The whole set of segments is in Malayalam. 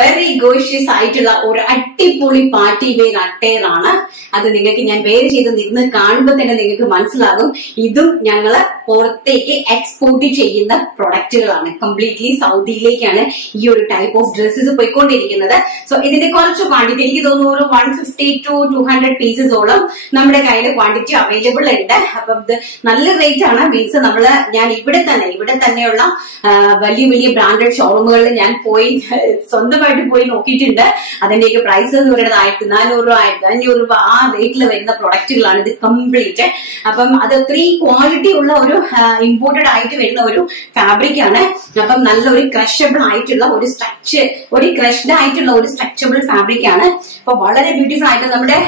വെരി ഗോഷ്യസ് ആയിട്ടുള്ള ഒരു അടിപൊളി പാർട്ടി വെയർ അട്ടയർ ആണ്. അത് നിങ്ങൾക്ക് ഞാൻ വെയർ ചെയ്ത് നിന്ന് കാണുമ്പോൾ തന്നെ നിങ്ങൾക്ക് മനസ്സിലാകും ഇതും ഞങ്ങള് പുറത്തേക്ക് എക്സ്പോർട്ട് ചെയ്യുന്ന പ്രൊഡക്റ്റുകളാണ്. കംപ്ലീറ്റ്ലി സൗദിയിലേക്കാണ് ഈ ഒരു ടൈപ്പ് ഓഫ് ഡ്രസ്സസ് പോയിക്കൊണ്ടിരിക്കുന്നത്. സോ ഇതിന്റെ കുറച്ച് ക്വാണ്ടിറ്റി എനിക്ക് തോന്നുന്നു ഒരു 150 to 200 പീസസോളം നമ്മുടെ കയ്യിൽ ക്വാണ്ടിറ്റി അവൈലബിൾ ഉണ്ട്. അപ്പം ഇത് നല്ല റേറ്റ് ആണ്. മീൻസ് ഞാൻ ഇവിടെ തന്നെയുള്ള വലിയ വലിയ ബ്രാൻഡഡ് ഷോറൂമുകളിൽ ഞാൻ പോയി സ്വന്തമായിട്ട് പോയി നോക്കിയിട്ടുണ്ട്. അതിന്റെയൊക്കെ പ്രൈസ് എന്ന് പറയുന്നത് 1400 രൂപ 1500 രൂപ ആ റേറ്റിൽ വരുന്ന പ്രൊഡക്റ്റുകളാണ് ഇത് കംപ്ലീറ്റ്. അപ്പം അത് 3 ക്വാളിറ്റി ഉള്ള ഒരു ഇമ്പോർട്ടഡ് ആയിട്ട് വരുന്ന ഒരു ഫാബ്രിക് ആണ്. അപ്പം നല്ലൊരു ക്രഷബിൾ ആയിട്ടുള്ള ഒരു ക്രഷ്ഡ് ആയിട്ടുള്ള ഒരു സ്ട്രെച്ചബിൾ ഫാബ്രിക് ആണ്. അപ്പൊ വളരെ ബ്യൂട്ടിഫുൾ ആയിട്ട് നമ്മുടെ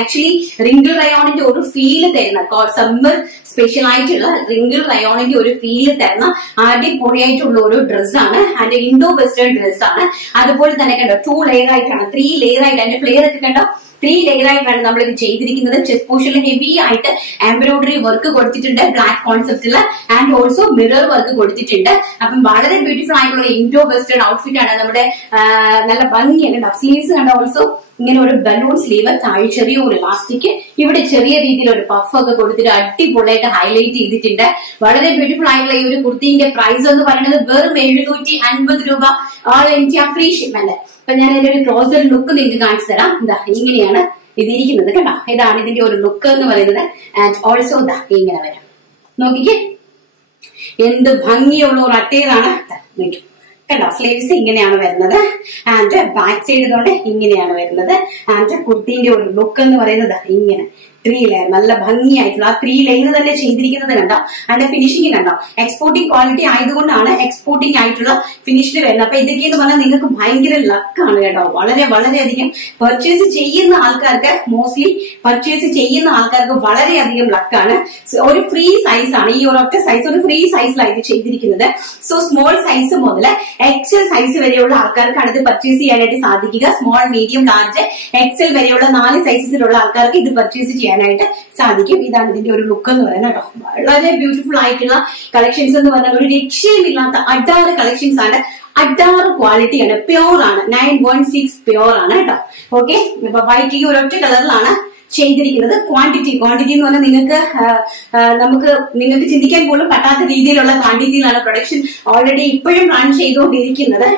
ആക്ച്വലി റിങ്കിൾ റയോണിന്റെ ഒരു ഫീല് തരുന്ന സമ്മർ സ്പെഷ്യൽ ആയിട്ടുള്ള റിങ്കിൾ റയോണിന്റെ ഒരു ഫീല് തരുന്ന അടിപൊളിയായിട്ടുള്ള ഒരു ഡ്രസ്സാണ്. അതിന്റെ ഇൻഡോ വെസ്റ്റേൺ ഡ്രസ്സാണ്. അതുപോലെ തന്നെ കണ്ടോ 2 ലെയർ ആയിട്ടാണ് 3 ലെയർ ആയിട്ട് അതിന്റെ ഫ്ലെയർ ഒക്കെ കണ്ടോ 3 ലെയർ ആയിട്ടാണ് നമ്മൾ ഇത് ചെയ്തിരിക്കുന്നത്. ചെസ്റ്റ് പോർഷനിൽ ഹെവി ആയിട്ട് എംബ്രോയിഡറി വർക്ക് കൊടുത്തിട്ടുണ്ട് ബ്ലാക്ക് കോൺസെപ്റ്റില് ആൻഡ് ഓൾസോ മിറർ വർക്ക് കൊടുത്തിട്ടുണ്ട്. അപ്പം വളരെ ബ്യൂട്ടിഫുൾ ആയിട്ടുള്ള ഇൻഡോ വെസ്റ്റേൺ ഔട്ട്ഫിറ്റ് ആണ്. നമ്മുടെ നല്ല ഭംഗിയാണ്. സ്ലീവ്സ് കണ്ട ഓൾസോ ഇങ്ങനെ ഒരു ബലൂൺ സ്ലീവ്, താഴെ ചെറിയ ഒരു ഇലാസ്റ്റിക്, ഇവിടെ ചെറിയ രീതിയിൽ ഒരു പഫ് ഒക്കെ കൊടുത്തിട്ട് അടിപൊളിയായിട്ട് ഹൈലൈറ്റ് ചെയ്തിട്ടുണ്ട്. വളരെ ബ്യൂട്ടിഫുൾ ആയിട്ടുള്ള ഈ ഒരു കുർത്തിന്റെ പ്രൈസ് എന്ന് പറയുന്നത് വെറും 750 രൂപ. All India free shipment. അപ്പൊ ഞാൻ അതിന്റെ ഒരു ക്ലോസർ ലുക്ക് നിങ്ങൾക്ക് കാണിച്ചു തരാം. എന്താ ഇങ്ങനെയാണ് ഇതിരിക്കുന്നത് കേട്ടോ. ഇതാണ് ഇതിന്റെ ഒരു ലുക്ക് എന്ന് പറയുന്നത്. ആൻഡ് ഓൾസോ ഇതാ ഇങ്ങനെ വരാം. നോക്കിക്കേ എന്ത് ഭംഗിയുള്ള ഒരു അട്ടയറാണ്. കണ്ടോ സ്ലീവ്സ് ഇങ്ങനെയാണ് വരുന്നത്. ആൻഡ് ബാക്ക് സൈഡ് ഇതുകൊണ്ട് ഇങ്ങനെയാണ് വരുന്നത്. ആൻഡ് കുർത്തിന്റെ ഒരു ലുക്ക് എന്ന് പറയുന്നത് ഇങ്ങനെ 3 ലെയർ നല്ല ഭംഗിയായിട്ടുള്ള ആ 3 ലെയർ തന്നെ ചെയ്തിരിക്കുന്നത് കണ്ടോ. അതിന്റെ ഫിനിഷിംഗ് കണ്ടോ. എക്സ്പോർട്ടിംഗ് ക്വാളിറ്റി ആയതുകൊണ്ടാണ് എക്സ്പോർട്ടിംഗ് ആയിട്ടുള്ള ഫിനിഷിൽ വരുന്നത്. അപ്പൊ ഇതൊക്കെ എന്ന് പറഞ്ഞാൽ നിങ്ങൾക്ക് ഭയങ്കര ലക്കാണ് കേട്ടോ. വളരെയധികം പർച്ചേസ് ചെയ്യുന്ന ആൾക്കാർക്ക് വളരെയധികം ലക്കാണ്. ഒരു ഫ്രീ സൈസ് ആണ് ഈ ഒരൊറ്റ സൈസ്. ഒരു ഫ്രീ സൈസിലായിട്ട് ചെയ്തിരിക്കുന്നത്. സോ സ്മോൾ സൈസ് മുതൽ എക്സൽ സൈസ് വരെയുള്ള ആൾക്കാർക്കാണ് ഇത് പർച്ചേസ് ചെയ്യാനായിട്ട് സാധിക്കുക. സ്മോൾ, മീഡിയം, ലാർജ്, എക്സൽ വരെയുള്ള 4 സൈസസിലുള്ള ആൾക്കാർക്ക് ഇത് പർച്ചേസ് ചെയ്യാനായിട്ട് സാധിക്കും. ഇതാണ് ഇതിന്റെ ഒരു ലുക്ക് എന്ന് പറയുന്നത് കേട്ടോ. വളരെ ബ്യൂട്ടിഫുൾ ആയിട്ടുള്ള കളക്ഷൻസ് എന്ന് പറഞ്ഞാൽ ഒരു രക്ഷയുമില്ലാത്ത അഡാറ് കളക്ഷൻസ് ആണ്. അഡാറ് ക്വാളിറ്റിയാണ്. പ്യോർ ആണ്. 916 പ്യോർ ആണ് കേട്ടോ. ഓക്കെ. അപ്പൊ വൈറ്റ് ഈ ഒരൊറ്റ കളറിലാണ് ചെയ്തിരിക്കുന്നത്. ക്വാണ്ടിറ്റി എന്ന് പറഞ്ഞാൽ നിങ്ങൾക്ക് ചിന്തിക്കാൻ പോലും പറ്റാത്ത രീതിയിലുള്ള ക്വാണ്ടിറ്റിയിലാണ് പ്രൊഡക്ഷൻ ഓൾറെഡി ഇപ്പോഴും റൺ ചെയ്തുകൊണ്ടിരിക്കുന്നത്.